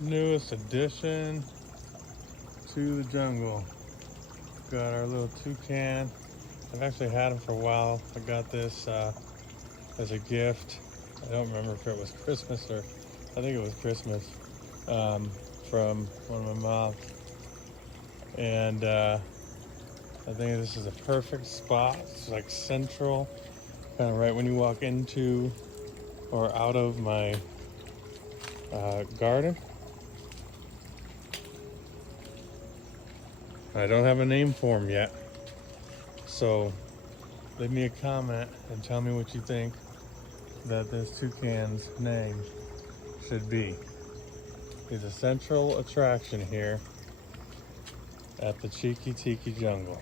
newest addition to the jungle. Got our little toucan. I've actually had him for a while. I got this as a gift. I don't remember if it was Christmas or I think it was Christmas, from one of my moms. And I think this is a perfect spot. It's like central, kind of right when you walk into or out of my garden. I don't have a name for him yet, so leave me a comment and tell me what you think that this toucan's name should be. He's a central attraction here at the Cheeky Tiki Jungle.